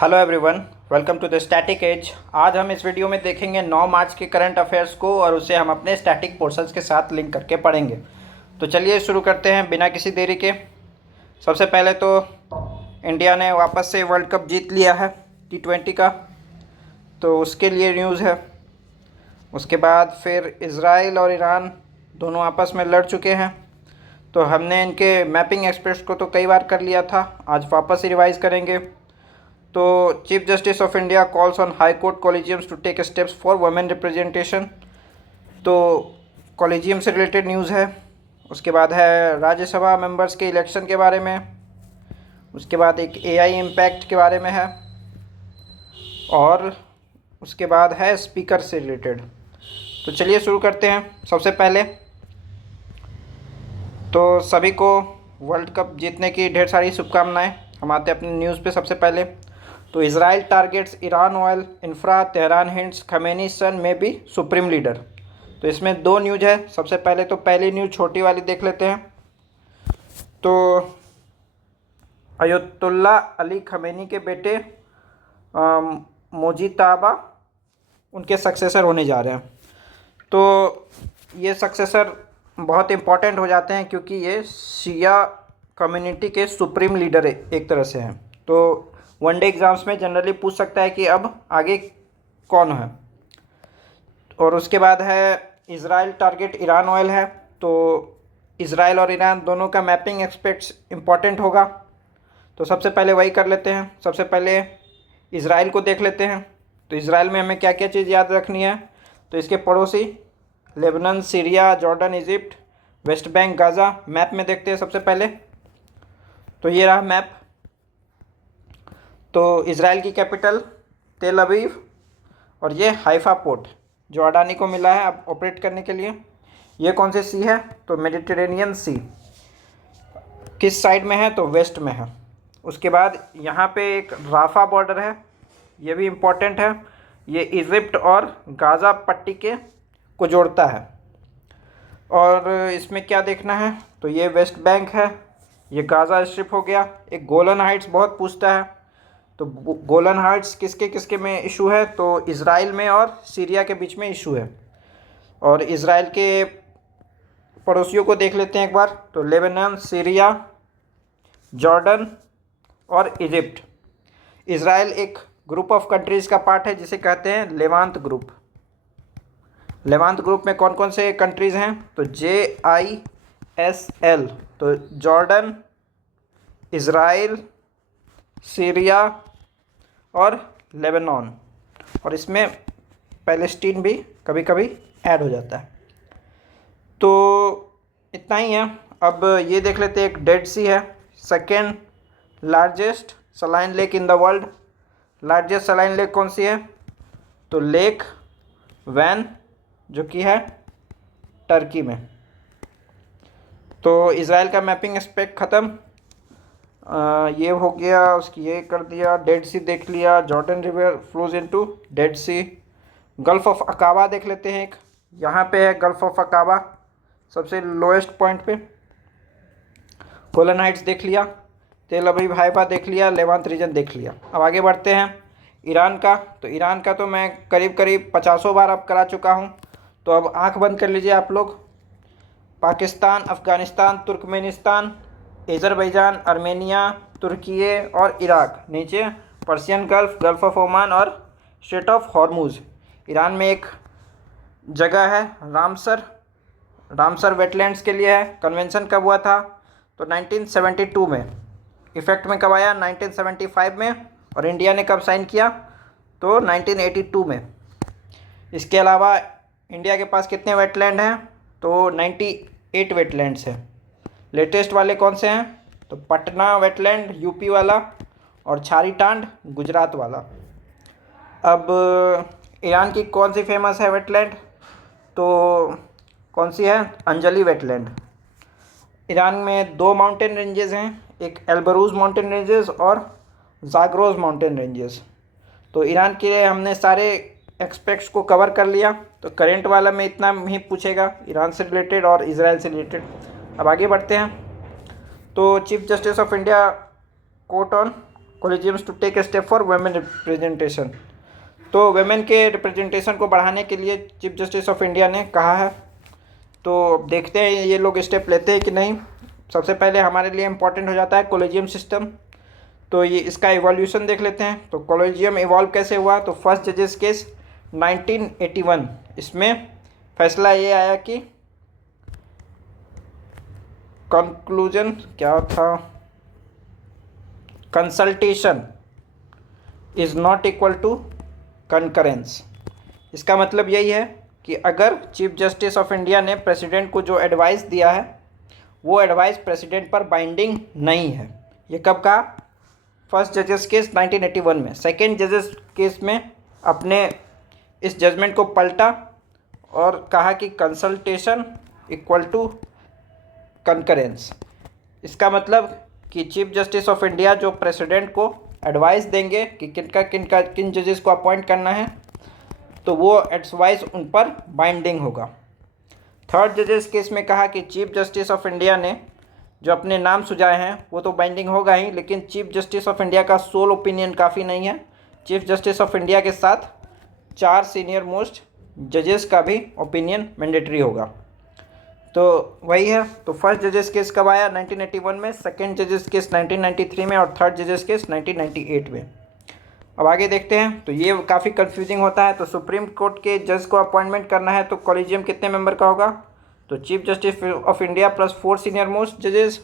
Hello everyone, welcome to the static age. आज हम इस वीडियो में देखेंगे 9 मार्च के करंट अफेयर्स को और उसे हम अपने स्टैटिक पोर्शंस के साथ लिंक करके पढ़ेंगे। तो चलिए शुरू करते हैं बिना किसी देरी के। सबसे पहले तो इंडिया ने वापस से वर्ल्ड कप जीत लिया है T20 का, तो उसके लिए न्यूज़ है। उसके बाद फिर इज़राइल और ईरान दोनों आपस में लड़ चुके हैं, तो हमने इनके मैपिंग एक्सपर्ट्स को तो कई बार कर लिया था, आज वापस ही रिवाइज करेंगे। तो chief justice of India calls on high court collegiums to take steps for women representation, तो कॉलेजियम से रिलेटेड न्यूज़ है। उसके बाद है राज्यसभा मेंबर्स के इलेक्शन के बारे में। उसके बाद एक AI इम्पैक्ट के बारे में है, और उसके बाद है स्पीकर से रिलेटेड। तो चलिए शुरू करते हैं। सबसे पहले तो सभी को वर्ल्ड कप जीतने की ढेर सारी शुभकामनाएं। हम आते हैं अपनी न्यूज़ पे। सबसे पहले तो Israel targets Iran oil infra, Tehran hints Khamenei son में भी सुप्रीम लीडर। तो इसमें दो न्यूज़ है। सबसे पहले तो पहली न्यूज़ छोटी वाली देख लेते हैं। तो अयतुल्ला अली खमेनी के बेटे मोजिताबा उनके सक्सेसर होने जा रहे हैं। तो ये सक्सेसर बहुत इम्पॉर्टेंट हो जाते हैं क्योंकि ये शिया कम्युनिटी के सुप्रीम लीडर एक तरह से हैं। तो वनडे एग्ज़ाम्स में जनरली पूछ सकता है कि अब आगे कौन है। और उसके बाद है इज़राइल टारगेट ईरान ऑयल है। तो इज़राइल और ईरान दोनों का मैपिंग एक्सपेक्ट्स इम्पॉर्टेंट होगा, तो सबसे पहले वही कर लेते हैं। सबसे पहले इज़राइल को देख लेते हैं। तो इज़राइल में हमें क्या क्या चीज़ याद रखनी है। तो इसके पड़ोसी Lebanon, Syria, Jordan, Egypt, West Bank, Gaza. Map में देखते हैं सबसे पहले। तो ये रहा मैप। तो इज़राइल की कैपिटल तेल अवीव, और ये हाइफा पोर्ट जो अडानी को मिला है अब ऑपरेट करने के लिए। ये कौन से सी है, तो मेडिटेरेनियन सी। किस साइड में है, तो वेस्ट में है। उसके बाद यहाँ पे एक राफा बॉर्डर है, ये भी इम्पोर्टेंट है। ये इजिप्ट और गाज़ा पट्टी के को जोड़ता है। और इसमें क्या देखना है, तो ये वेस्ट बैंक है, ये गाज़ा स्ट्रिप हो गया। एक गोलन हाइट्स बहुत पूछता है। तो गोलन हाइट्स किसके किसके में इशू है, तो इज़राइल में और सीरिया के बीच में इशू है। और इज़राइल के पड़ोसियों को देख लेते हैं एक बार। तो लेबनान, सीरिया, जॉर्डन और इजिप्ट। इज़राइल एक ग्रुप ऑफ कंट्रीज़ का पार्ट है जिसे कहते हैं लेवांत ग्रुप। लेवांत ग्रुप में कौन कौन से कंट्रीज़ हैं, तो JISL। तो जॉर्डन, इज़राइल, सीरिया और लेबनान, और इसमें पैलेस्टीन भी कभी कभी ऐड हो जाता है। तो इतना ही है। अब ये देख लेते हैं, एक डेड सी है, second largest saline lake in the world. Largest saline lake कौन सी है, तो लेक वैन, जो कि है टर्की में। तो इज़राइल का मैपिंग एस्पेक्ट ख़त्म। ये हो गया, उसकी ये कर दिया। डेड सी देख लिया, Jordan River flows into Dead Sea. Gulf of Aqaba देख लेते हैं। एक यहाँ पे है गल्फ ऑफ अकाबा, सबसे लोएस्ट पॉइंट पे। गोलन हाइट्स देख लिया, तेल अवीव हाइफा देख लिया, लेवांत रीजन देख लिया। अब आगे बढ़ते हैं ईरान का। तो ईरान का तो मैं करीब करीब 50 बार अब करा चुका हूँ, तो अब आंख बंद कर लीजिए आप लोग। Pakistan, Afghanistan, Turkmenistan, Azerbaijan, Armenia, तुर्की और इराक। नीचे Persian Gulf, Gulf of Oman और स्ट्रेट ऑफ हॉर्मुज़। ईरान में एक जगह है रामसर, रामसर वेटलैंड्स के लिए है। कन्वेंशन कब हुआ था, तो 1972 में। इफ़ेक्ट में कब आया, 1975 में। और इंडिया ने कब साइन किया, तो 1982 में। इसके अलावा इंडिया के पास कितने वेटलैंड हैं, तो 98 वेटलैंड्स हैं। लेटेस्ट वाले कौन से हैं, तो पटना वेटलैंड यूपी वाला, और छारीटांड गुजरात वाला। अब ईरान की कौन सी फेमस है वेटलैंड, तो कौन सी है, अंजली वेटलैंड। ईरान में 2 माउंटेन रेंजेस हैं, एक एल्बरूज माउंटेन रेंजेस और जाग्रोज माउंटेन रेंजेस। तो ईरान के हमने सारे एक्सपेक्ट्स को कवर कर लिया। तो करेंट वाला में इतना ही पूछेगा, ईरान से रिलेटेड और इजराइल से रिलेटेड। अब आगे बढ़ते हैं। तो chief justice of India court on collegiums to take step for women representation. तो वुमेन के रिप्रेजेंटेशन को बढ़ाने के लिए चीफ जस्टिस ऑफ इंडिया ने कहा है। तो देखते हैं ये लोग स्टेप लेते हैं कि नहीं। सबसे पहले हमारे लिए इम्पॉर्टेंट हो जाता है कॉलेजियम सिस्टम। तो ये इसका इवोल्यूशन देख लेते हैं। तो कॉलेजियम इवॉल्व कैसे हुआ। तो फर्स्ट जजेस केस 1981, इसमें फैसला ये आया कि कंक्लूजन क्या था, consultation is not equal to concurrence. इसका मतलब यही है कि अगर चीफ जस्टिस ऑफ इंडिया ने प्रेसिडेंट को जो एडवाइस दिया है वो एडवाइस प्रेसिडेंट पर बाइंडिंग नहीं है। ये कब कहा, फर्स्ट जजेस केस 1981 में। सेकेंड जजेस केस में अपने इस जजमेंट को पलटा और कहा कि कंसल्टेशन इक्वल टू कंकरेंस। इसका मतलब कि चीफ जस्टिस ऑफ इंडिया जो प्रेसिडेंट को एडवाइस देंगे कि किन जजेस को अपॉइंट करना है, तो वो एडवाइस उन पर बाइंडिंग होगा। थर्ड जजेस केस में कहा कि चीफ जस्टिस ऑफ इंडिया ने जो अपने नाम सुझाए हैं वो तो बाइंडिंग होगा ही, लेकिन चीफ जस्टिस ऑफ इंडिया का सोल ओपिनियन काफ़ी नहीं है। चीफ जस्टिस ऑफ इंडिया के साथ 4 सीनियर मोस्ट जजेस का भी ओपिनियन मैंडेटरी होगा। तो वही है। तो फर्स्ट जजेस केस कब आया, 1981 में। सेकेंड जजेस केस 1993 में और थर्ड जजेस केस 1998 में। अब आगे देखते हैं। तो ये काफ़ी कंफ्यूजिंग होता है। तो सुप्रीम कोर्ट के जज को अपॉइंटमेंट करना है तो कॉलेजियम कितने मेंबर का होगा। तो chief justice of India plus 4 senior most जजेस।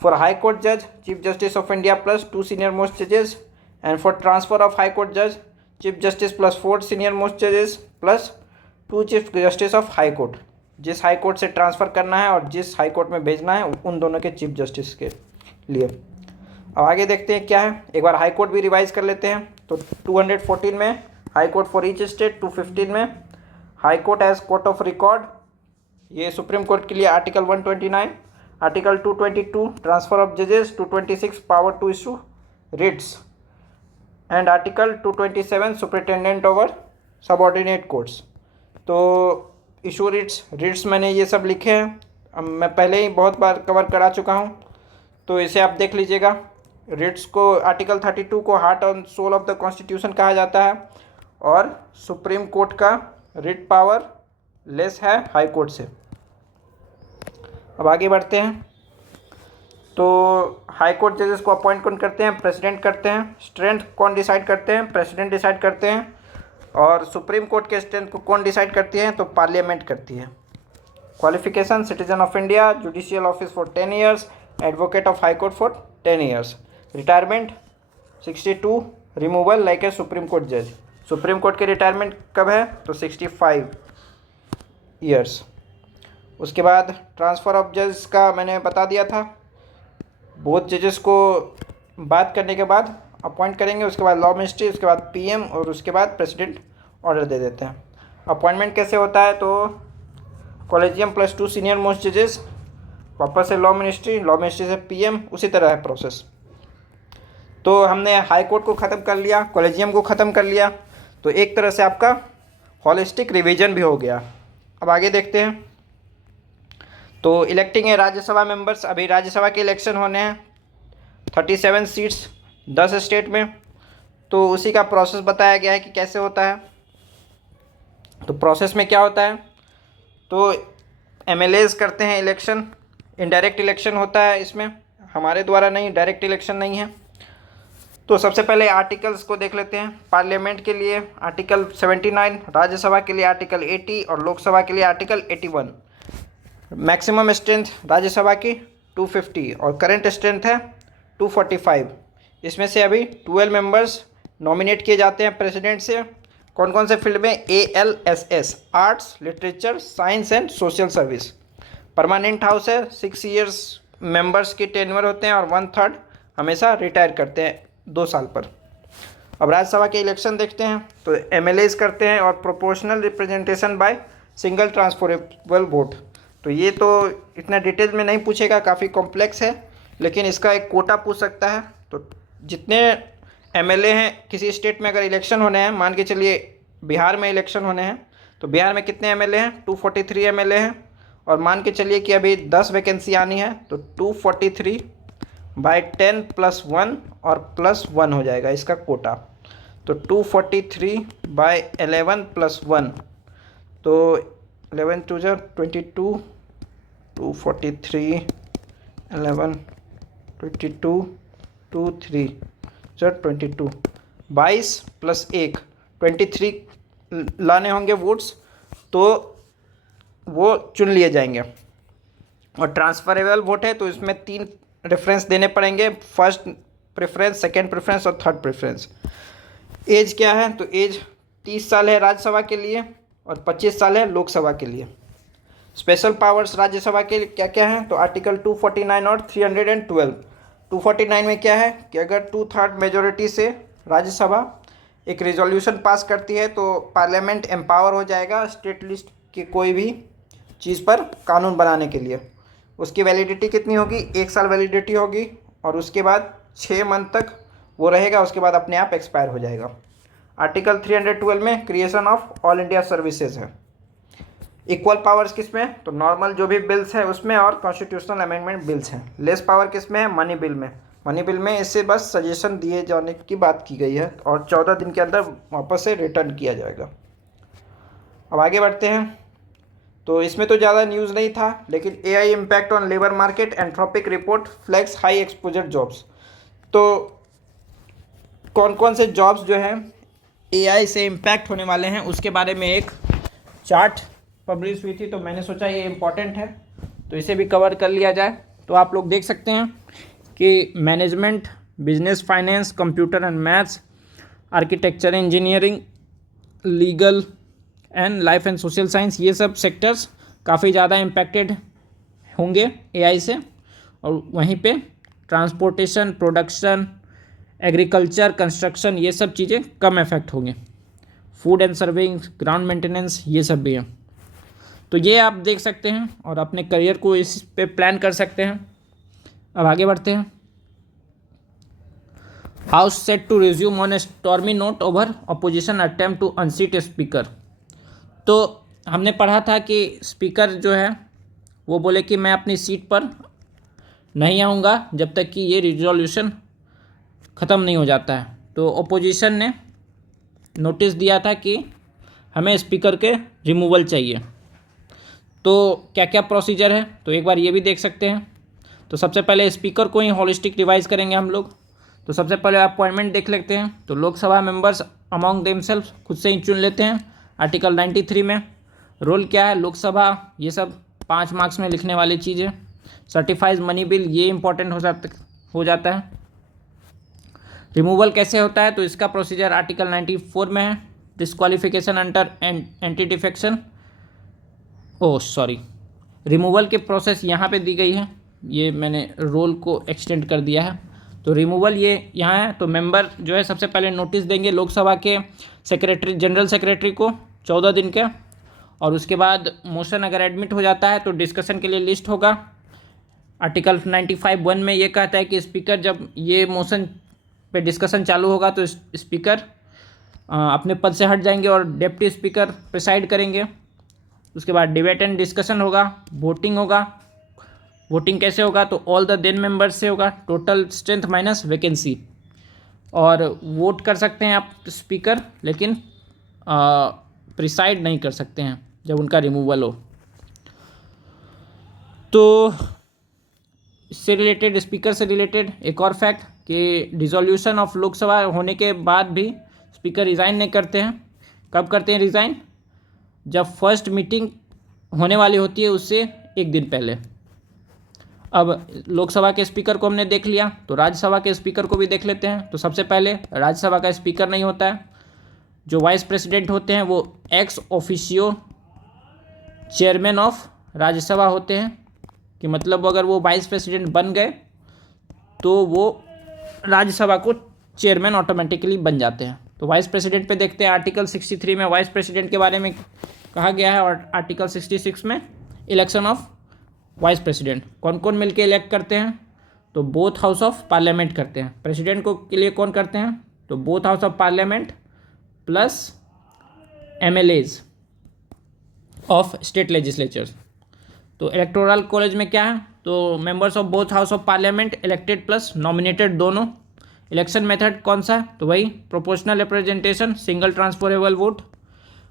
फॉर हाई कोर्ट जज chief justice of India plus 2 senior most जजेस। And for transfer of high court जज chief justice plus 4 senior most जजेस plus 2 chief justice of high court. जिस high court से transfer करना है और जिस हाई कोर्ट में भेजना है उन दोनों के चीफ जस्टिस के लिए। अब आगे देखते हैं क्या है। एक बार हाई कोर्ट भी रिवाइज कर लेते हैं। तो 214 में high court for each state, 215 में high court as court of record, ये सुप्रीम कोर्ट के लिए आर्टिकल 129, आर्टिकल 222 ट्रांसफर ऑफ जजेस, 226 power to issue writs and article 227 superintendent over subordinate courts. तो इशू रिट्स मैंने ये सब लिखे हैं, अब मैं पहले ही बहुत बार कवर करा चुका हूँ, तो इसे आप देख लीजिएगा। रिट्स को आर्टिकल 32 को heart and soul of the constitution कहा जाता है और सुप्रीम कोर्ट का रिट पावर लेस है हाई कोर्ट से। अब आगे बढ़ते हैं। तो हाई कोर्ट जजेस को अपॉइंट कौन करते हैं, प्रेसिडेंट करते हैं। स्ट्रेंथ कौन डिसाइड करते हैं, प्रेसिडेंट डिसाइड करते हैं। और सुप्रीम कोर्ट के स्ट्रेंथ को कौन डिसाइड करती है, तो पार्लियामेंट करती है। Qualification citizen of India, judicial office for 10 years, advocate of high court for 10 years. Retirement 62, removal like a supreme court जज। सुप्रीम कोर्ट के रिटायरमेंट कब है, तो 65 ईयर्स। उसके बाद ट्रांसफ़र ऑफ जज का मैंने बता दिया था। बोथ जजेस को बात करने के बाद अपॉइंट करेंगे, उसके बाद लॉ मिनिस्ट्री, उसके बाद पीएम और उसके बाद प्रेसिडेंट ऑर्डर दे देते हैं। अपॉइंटमेंट कैसे होता है, तो कॉलेजियम प्लस 2 सीनियर मोस्ट जजेस, वापस से लॉ मिनिस्ट्री से पीएम, उसी तरह है प्रोसेस। तो हमने हाई कोर्ट को ख़त्म कर लिया, कॉलेजियम को ख़त्म कर लिया, तो एक तरह से आपका हॉलिस्टिक रिवीजन भी हो गया। अब आगे देखते हैं। तो इलेक्टिंग है राज्यसभा मेंबर्स, अभी राज्यसभा के इलेक्शन होने हैं, 37 सीट्स 10 स्टेट में। तो उसी का प्रोसेस बताया गया है कि कैसे होता है। तो प्रोसेस में क्या होता है, तो एमएलएज करते हैं इलेक्शन, इनडायरेक्ट इलेक्शन होता है इसमें, हमारे द्वारा नहीं, डायरेक्ट इलेक्शन नहीं है। तो सबसे पहले आर्टिकल्स को देख लेते हैं। पार्लियामेंट के लिए आर्टिकल 79, राज्यसभा के लिए आर्टिकल 80 और लोकसभा के लिए आर्टिकल 81। मैक्सिमम स्ट्रेंथ राज्यसभा की 250 और करंट स्ट्रेंथ है 245। इसमें से अभी 12 मेंबर्स नॉमिनेट किए जाते हैं प्रेसिडेंट से। कौन कौन से फील्ड में, ALSS, arts, literature, science and social service. Permanent house है, 6 ईयर्स मेंबर्स की टेन्योर होते हैं और 1/3 हमेशा रिटायर करते हैं 2 साल पर। अब राज्यसभा के इलेक्शन देखते हैं। तो MLAs करते हैं और proportional representation by single transferable vote. तो ये तो इतना डिटेल में नहीं पूछेगा, काफ़ी कॉम्प्लेक्स है, लेकिन इसका एक कोटा पूछ सकता है। तो जितने MLA हैं किसी स्टेट में, अगर इलेक्शन होने हैं, मान के चलिए बिहार में इलेक्शन होने हैं, तो बिहार में कितने MLA हैं, 243 MLA हैं। और मान के चलिए कि अभी 10 वैकेंसी आनी है, तो 243 बाय 10 प्लस 1 और प्लस 1 हो जाएगा इसका कोटा। तो 243/11 प्लस 1, तो 11 टू जा 22, 243 11 22 2 3 सर 22, 22 प्लस 1 23 लाने होंगे वोट्स, तो वो चुन लिए जाएंगे। और ट्रांसफरेबल वोट है तो इसमें 3 रेफरेंस देने पड़ेंगे, फर्स्ट प्रेफरेंस, सेकंड प्रेफरेंस और थर्ड प्रेफरेंस। एज क्या है, तो एज 30 साल है राज्यसभा के लिए और 25 साल है लोकसभा के लिए। स्पेशल पावर्स राज्यसभा के लिए क्या क्या है, तो आर्टिकल 249 और 312। 249 में क्या है कि अगर 2/3 मेजोरिटी से राज्यसभा एक रिजोल्यूशन पास करती है तो पार्लियामेंट एम्पावर हो जाएगा स्टेट लिस्ट की कोई भी चीज़ पर कानून बनाने के लिए। उसकी वैलिडिटी कितनी होगी, 1 साल वैलिडिटी होगी और उसके बाद 6 मंथ तक वो रहेगा, उसके बाद अपने आप एक्सपायर हो जाएगा। आर्टिकल 312 में creation of all India services है। इक्वल पावर्स किस में, तो नॉर्मल जो भी बिल्स है उसमें और कॉन्स्टिट्यूशनल अमेंडमेंट बिल्स हैं। लेस पावर किस में है, मनी बिल में। मनी बिल में इससे बस सजेशन दिए जाने की बात की गई है और 14 दिन के अंदर वापस से रिटर्न किया जाएगा। अब आगे बढ़ते हैं। तो इसमें तो ज़्यादा न्यूज़ नहीं था, लेकिन AI impact on labour market, Anthropic report flags high exposure jobs. तो कौन कौन से जॉब्स जो हैं एआई से इम्पैक्ट होने वाले हैं उसके बारे में एक चार्ट पब्लिश हुई थी, तो मैंने सोचा ये इम्पॉर्टेंट है तो इसे भी कवर कर लिया जाए। तो आप लोग देख सकते हैं कि management, business, finance, computer and maths, architecture, engineering, legal and life and social science, ये सब सेक्टर्स काफ़ी ज़्यादा इम्पैक्टेड होंगे एआई से। और वहीं पे ट्रांसपोर्टेशन, प्रोडक्शन, एग्रीकल्चर, कंस्ट्रक्शन, ये सब चीज़ें कम इफेक्ट होंगे। Food and serving, ground maintenance, ये सब भी हैं। तो ये आप देख सकते हैं और अपने करियर को इस पे प्लान कर सकते हैं। अब आगे बढ़ते हैं। House set to resume on a stormy note over opposition attempt to unseat a speaker. तो हमने पढ़ा था कि स्पीकर जो है वो बोले कि मैं अपनी सीट पर नहीं आऊँगा जब तक कि ये रिजोल्यूशन ख़त्म नहीं हो जाता है। तो अपोजिशन ने नोटिस दिया था कि हमें स्पीकर के रिमूवल चाहिए। तो क्या क्या प्रोसीजर है, तो एक बार ये भी देख सकते हैं। तो सबसे पहले स्पीकर को ही हॉलिस्टिक रिवाइज करेंगे हम लोग। तो सबसे पहले अपॉइंटमेंट देख लेते हैं। तो लोकसभा मेंबर्स अमॉन्ग देमसेल्फ खुद से ही चुन लेते हैं। आर्टिकल 93 में रोल क्या है, लोकसभा, ये सब 5 मार्क्स में लिखने वाली चीज़ें। सर्टिफाइज मनी बिल, ये इंपॉर्टेंट हो जाता है। रिमूवल कैसे होता है, तो इसका प्रोसीजर आर्टिकल 94 में है। Disqualification under anti defection, removal के प्रोसेस यहाँ पे दी गई है। ये मैंने रोल को एक्सटेंड कर दिया है। तो रिमूवल ये यहाँ है। तो मेंबर जो है सबसे पहले नोटिस देंगे लोकसभा के सेक्रेटरी, जनरल सेक्रेटरी को 14 दिन के, और उसके बाद मोशन अगर एडमिट हो जाता है तो डिस्कशन के लिए लिस्ट होगा। आर्टिकल 95(1) में ये कहता है कि स्पीकर, जब ये मोशन पे डिस्कशन चालू होगा तो स्पीकर अपने पद से हट जाएंगे और डिप्टी स्पीकर प्रिसाइड करेंगे। उसके बाद डिबेट एंड डिस्कशन होगा, वोटिंग होगा। वोटिंग कैसे होगा, तो ऑल द देन मेंबर्स से होगा, टोटल स्ट्रेंथ माइनस वैकेंसी। और वोट कर सकते हैं आप स्पीकर, लेकिन प्रिसाइड नहीं कर सकते हैं जब उनका रिमूवल हो। तो इससे रिलेटेड, स्पीकर से रिलेटेड एक और फैक्ट कि डिसॉल्यूशन ऑफ लोकसभा होने के बाद भी स्पीकर रिज़ाइन नहीं करते हैं। कब करते हैं रिज़ाइन, जब फर्स्ट मीटिंग होने वाली होती है उससे एक दिन पहले। अब लोकसभा के स्पीकर को हमने देख लिया, तो राज्यसभा के स्पीकर को भी देख लेते हैं। तो सबसे पहले राज्यसभा का स्पीकर नहीं होता है। जो वाइस प्रेसिडेंट होते हैं वो ex officio chairman of Rajya Sabha होते हैं, कि मतलब अगर वो वाइस प्रेसिडेंट बन गए तो वो राज्यसभा को चेयरमैन ऑटोमेटिकली बन जाते हैं। तो वाइस प्रेसिडेंट पे देखते हैं। आर्टिकल 63 में वाइस प्रेसिडेंट के बारे में कहा गया है, और आर्टिकल 66 में इलेक्शन ऑफ वाइस प्रेसिडेंट कौन कौन मिलके इलेक्ट करते हैं, तो बोथ हाउस ऑफ पार्लियामेंट करते हैं। प्रेसिडेंट को के लिए कौन करते हैं, तो both house of parliament plus MLAs of state legislatures. तो इलेक्टोरल कॉलेज में क्या है, तो members of both house of parliament elected plus nominated दोनों। इलेक्शन मेथड कौन सा है? तो वही proportional representation, single transferable vote.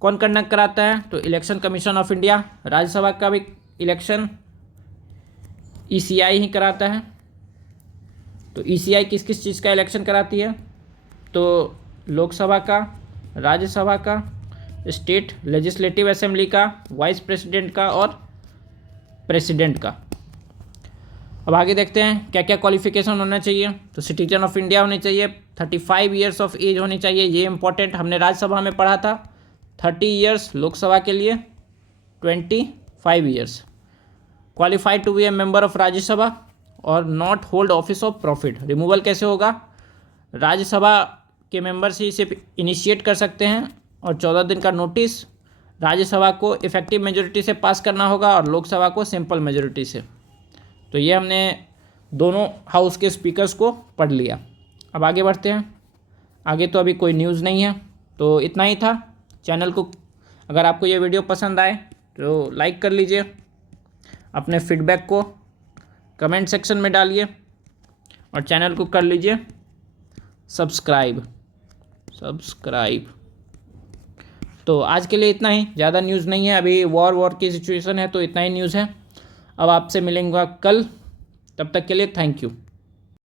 कौन कंडक्ट कराता है? तो election commission of India. Rajya Sabha का भी इलेक्शन ईसीआई ही कराता है। तो ईसीआई किस किस चीज़ का इलेक्शन कराती है? तो लोकसभा का, राज्यसभा का, स्टेट लेजिस्लेटिव असेंबली का, वाइस प्रेसिडेंट का और प्रेसिडेंट का। अब आगे देखते हैं क्या क्या क्वालिफिकेशन होना चाहिए। तो सिटीजन ऑफ इंडिया होनी चाहिए, 35 ईयर्स ऑफ एज होनी चाहिए, ये इंपॉर्टेंट, हमने राज्यसभा में पढ़ा था। 30 ईयर्स लोकसभा के लिए, 25 years. Qualified to be a member of Rajya Sabha और not hold office of profit. Removal कैसे होगा? राज्यसभा के मेंबर्स ही सिर्फ इनिशिएट कर सकते हैं और 14 दिन का नोटिस राज्यसभा को इफेक्टिव मेजोरिटी से पास करना होगा और लोकसभा को सिंपल मेजोरिटी से। तो ये हमने दोनों हाउस के स्पीकर्स को पढ़ लिया। अब आगे बढ़ते हैं। आगे तो अभी कोई न्यूज़ नहीं है, तो इतना ही था। चैनल को अगर आपको ये वीडियो पसंद आए तो लाइक कर लीजिए, अपने फीडबैक को कमेंट सेक्शन में डालिए और चैनल को कर लीजिए सब्सक्राइब। तो आज के लिए इतना ही, ज़्यादा न्यूज़ नहीं है, अभी वॉर की सिचुएशन है तो इतना ही न्यूज़ है। अब आपसे मिलेंगे कल, तब तक के लिए थैंक यू।